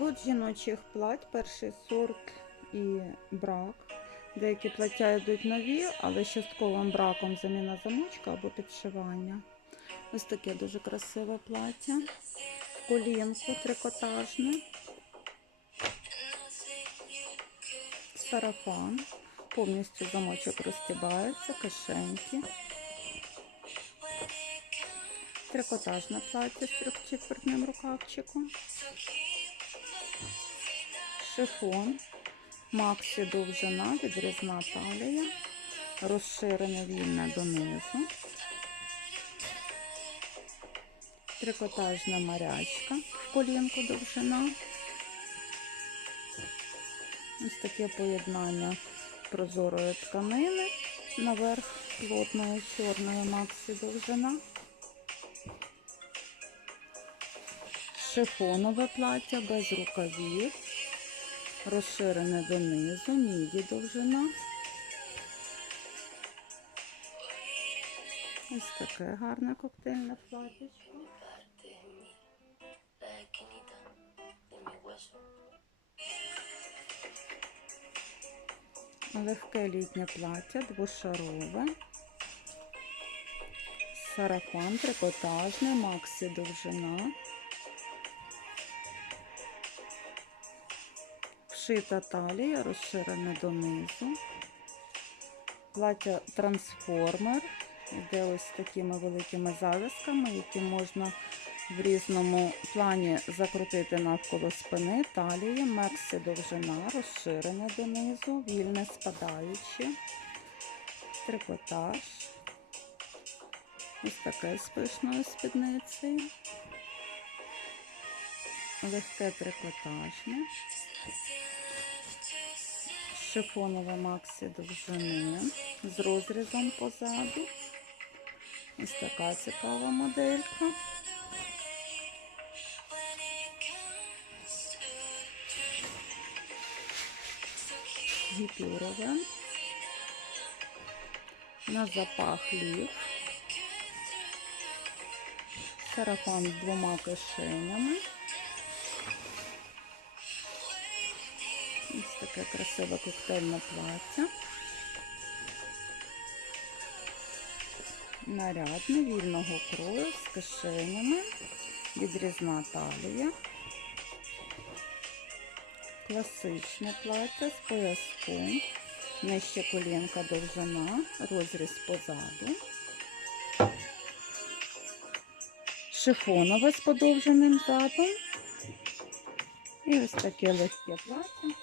От жіночих плать, перший сорт і брак. Деякі плаття йдуть нові, але з частковим браком заміна замочка або підшивання. Ось таке дуже красиве плаття. Колінку трикотажне. Сарафан. Повністю замочок розтібається, кишеньки. Трикотажне плаття з трьохчетвертним рукавчиком. Шифон. Максі довжина, відрізна талія. Розширене вільне донизу. Трикотажна марячка в колінку довжина. Ось таке поєднання прозорої тканини. Наверх плотної чорної максі довжина. Шифонове плаття без рукавів. Розширене донизу, міді довжина. Ось таке гарне коктейльне hueso. Легке літнє плаття, двошарове. Сарафан трикотажний, максі довжина. Вшита талія, розширене донизу. Плаття трансформер. Іде ось такими великими зав'язками, які можна в різному плані закрутити навколо спини, талії, мекси довжина, розширене донизу, вільне спадаюче, трикотаж. Ось таке з пишною спідницею. Легке трикотажне. Шифонове максі довжини з розрізом позаду. Ось така цікава моделька. Гіпюрове. На запах лів. Сарафан з двома кишенями. Ось таке красиве коктейльне плаття. Нарядне вільного крою з кишенями. Відрізна талія. Класичне плаття з пояском. Нижче колінка довжина, розріз позаду. Шифонове з подовженим задом. І ось таке легке плаття